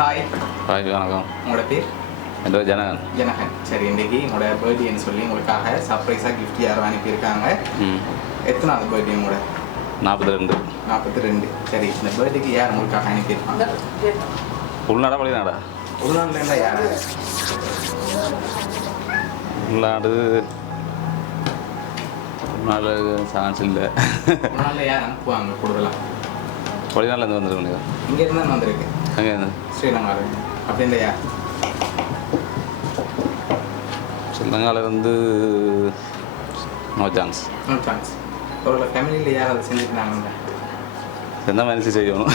Hi. Hi வணக்கம். உங்களோட பேர்? என் பேர் ஜனகன். ஜனகன். சரி, இன்றைக்கி உங்களோட பர்த்டேன்னு சொல்லி உங்களுக்காக சர்ப்ரைஸாக கிஃப்ட் யாரும் அனுப்பியிருக்காங்க. எத்தனாவது பர்த்டே உங்களோட? 42. 42. சரி, இந்த பர்த்டேக்கு யார் உங்களுக்காக அனுப்பியிருப்பாங்க? உள்நாடா வெளிநாடா? உள்நாட்டில் இருந்தால் யார்? உள்நாடு உள்நாடு சான்ஸ் இல்லை. உள்நாட்டில் யார் அனுப்புவாங்க கூடுதலாம்? வெளிநாட்டிலேருந்து வந்துருக்கீங்க? இங்கேருந்து தான் வந்திருக்கு. அங்கே ஸ்ரீலங்காவில். அப்படி இருந்தால் யார்? ஸ்ரீலங்காவிலேருந்து நோ சான்ஸ். No chance. ஒரு ஃபேமிலியில் யார் அதை செஞ்சுருந்தாங்க? எந்த மாதிரி செய்யணும்?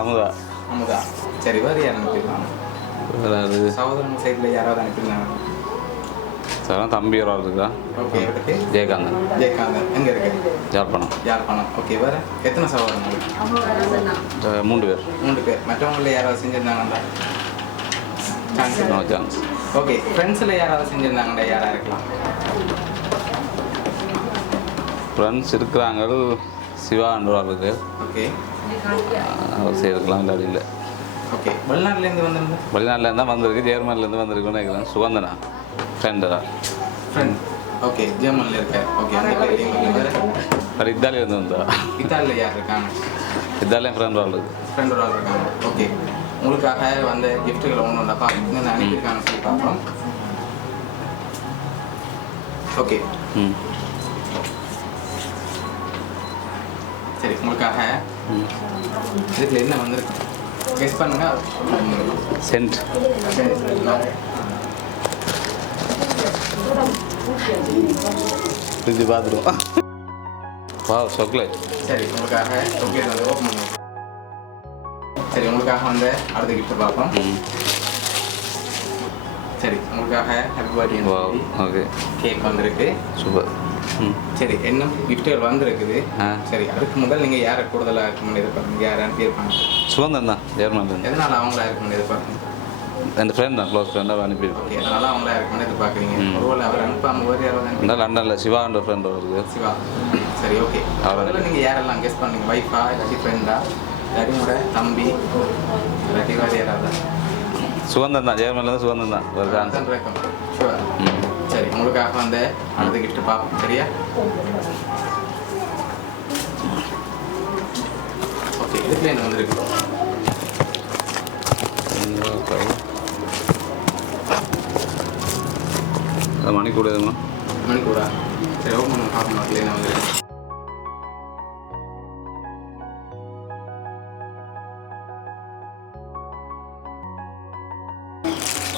அமுதா. அமுதா. சரி, வேறு யார் அனுப்பியிருக்காங்க? வேறு சகோதரன் சைடில் யாராவது அனுப்பியிருந்தாங்க? சார் தம்பி ஒரு ஆள் இருக்கா. ஓகே. ஓகே. ஜெயகாந்தன். ஜெயகாந்தன் எங்கே இருக்கு? யாழ்ப்பாணம். யாழ்ப்பாணம். ஓகே. வேறு எத்தனை சகோதரங்கள்? 3 பேர். 3 பேர். மற்றவங்களில் யாராவது செஞ்சுருந்தாங்களா? சான்ஸ்? No chance. ஓகே. ஃப்ரெண்ட்ஸில் யாராவது செஞ்சுருந்தாங்கடா? யாராக இருக்கலாம்? ஃப்ரெண்ட்ஸ் இருக்கிறாங்க. சிவான்ற ஆள் இருக்கு. ஓகே. அவர் செய்யிருக்கலாம், இல்லாடி இல்லை. ஓகே. வெளிநாட்டிலேருந்து வந்திருந்தேன். வெளிநாட்டிலேருந்து தான் வந்திருக்கு, ஜெர்மனிலேருந்து வந்திருக்குன்னு நினைக்கிறேன். சுகந்தனா ஃப்ரெண்டா? ஃப்ரெண்ட். ஓகே. ஜெர்மனில் இருக்கார். ஓகே. அந்த பேர் வேறு? அது இத்தாலியிலேருந்து வந்தா. இத்தாலியில் யார் இருக்காங்க? இத்தாலியன் ஃப்ரெண்ட் ஆள் இருக்குது. ஃப்ரெண்ட் ஒரு ஆள் இருக்காங்க. ஓகே. உங்களுக்காக வந்த கிஃப்ட்டுகளை ஒன்று ஒன்றா பார்த்து அனுப்பியிருக்காங்க சொல்லி பார்ப்போம். ஓகே. சரி, உங்களுக்காக இதுல என்ன வந்திருக்கு கெஸ் பண்ணுங்க. சென்ட். பிரிஞ்சு பார்த்துருவோம். வா, சாக்லேட். சரி, உங்களுக்காக சாக்லேட் வந்து ஓப்பன் பண்ணுவோம். சரி, உங்களுக்காக வந்து அடுத்த கிஃப்ட் பார்ப்போம். சரி, உங்களுக்காக ஹாப்பி பர்த்டே. வா, ஓகே. கேக் வந்திருக்கு. சூப்பர். சரி, என்ன கிஃப்ட்டுகள் வந்திருக்குது. சரி, அதுக்கு முதல் நீங்கள் யாரை கூடுதலாக இருக்கும்னு எதிர்பார்க்குறீங்க? யாரை அனுப்பியிருப்பாங்க? சுகந்தன் தான், ஜெர்மனிலேருந்து. எதனால் அவங்களா இருக்கும்னு எதிர்பார்க்குறீங்க? என் ஃப்ரெண்ட் தான், க்ளோஸ் ஃப்ரெண்டாக அனுப்பியிருக்கேன். ஓகே. அதனால அவங்களா இருக்கும்னு எதிர்பார்க்குறீங்க. ஒருவேளை அவர் அனுப்பாமல் வேறு யாராவது இந்த லண்டனில் சிவான்ற ஃப்ரெண்ட் வருது. சிவா. சரி, ஓகே. அதில் நீங்கள் யாரெல்லாம் கெஸ் பண்ணீங்க? வைஃபா, இல்லாட்டி ஃப்ரெண்டா, இல்லாட்டி உங்களோட தம்பி, இல்லாட்டி வேறு யாராவது? சுகந்தன் தான், ஜெர்மனிலேருந்து சுகந்தன் தான். ஒரு சான்ஸ் இருக்கும். ஷுவர். சரி, உங்களுக்காக வந்து அடுத்த கிஃப்ட் பார்ப்போம். சரியா? ஓகே. இதுக்குள்ள என்ன வந்திருக்கு? மணி கூட எதுவும் மணி கூட. சரி, ஓப்பன் பண்ண பார்ப்போம். அதில் என்ன வந்திருக்கு?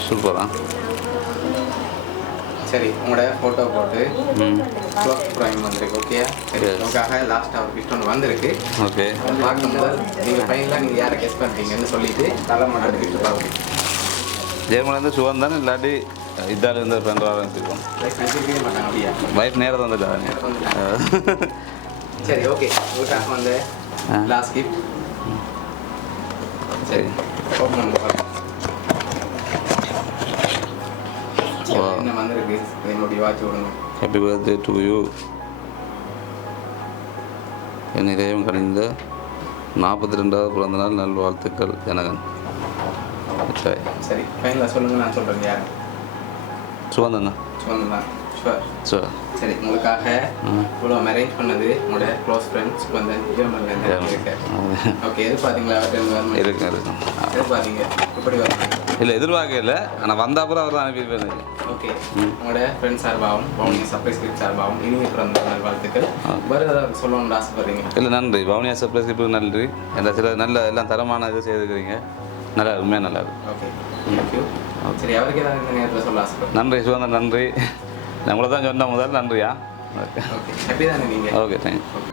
சூப்பரா. சரி, உங்களோட ஃபோட்டோ போட்டு க்ளோஸ் ப்ரைம் வந்திருக்கு. ஓகே. சரி, உங்களுக்காக லாஸ்ட்டாக ஒரு கிஃப்ட் ஒன்று வந்திருக்கு. ஓகே. பார்க்கும்போது நீங்கள் ஃபைனலாக நீங்கள் யாரை கெஸ் பண்ணுறீங்கன்னு சொல்லிட்டு தலை மாட்டோட கிஃப்ட் பார்ப்போம். ஜெர்மனிலேருந்து சுகந்தன், இல்லாட்டி இத்தாலியிலேருந்து ஃப்ரெண்டாக அனுப்பியிருக்கோம். வச்சிருக்கவே மாட்டாங்க அப்படியா? வைஃப் நேரம் வந்துட்டாங்க. சரி, ஓகே. உங்களுக்காக வந்து லாஸ்ட் கிஃப்ட். சரி, ஓப்பன் பண்ணுங்க. என்ன வந்திருக்கு? என்னுடைய வாட்ச் விடுங்க. Happy birthday to you. என் இதயம் கணிந்த 42வது பிறந்த நாள் நல்வாழ்த்துக்கள் ஜனகன். சரி, ஃபைனலாக சொல்லுங்கள். நான் சொல்கிறேன். யார்? சுகந்தன் தான். சுகந்தன் தான். ஷுவர். ஷுவர். சரி, உங்களுக்காக இவ்வளோ அரேஞ்ச் பண்ணது உங்களோட க்ளோஸ் ஃப்ரெண்ட்ஸ் சுகந்தன் ஜெர்மனிலேருந்து இருக்கு. ஓகே. எதிர்பார்த்தீங்களா? இருக்கு இருக்கு. எதிர்பார்த்தீங்க இப்படி வரணும்? இல்லை, எதிர்பார்க்கல. ஆனால் வந்த அப்புறம் அவர் தான் அனுப்பியிருப்பாரு. ஓகே. உங்களோட ஃப்ரெண்ட்ஸ் சார்பாகவும் பவுனியா சர்ப்ரைஸ் கிஃப்ட் சார்பாகவும் இனிய பிறந்த நாள் வாழ்த்துக்கள். வேறு ஏதாவது சொல்லணும்னு ஆசைப்படுறீங்க? இல்லை, நன்றி. பவுனியா சர்ப்ரைஸ் கிஃப்ட்டுக்கு நன்றி. எல்லாம் சில நல்ல எல்லாம் தரமான இது செய்திருக்கிறீங்க. நல்லா உண்மையாக நல்லா இருக்கு. ஓகே. தேங்க்யூ. சரி, அவருக்கு ஏதாவது இந்த நேரத்தில் சொல்ல ஆசைப்படுறேன்? நன்றி சுகந்தன், நன்றி. நம்மளை தான் சொன்ன முதல் நன்றியா. ஓகே. ஓகே. ஹாப்பி தானே நீங்கள்? Okay, thank you.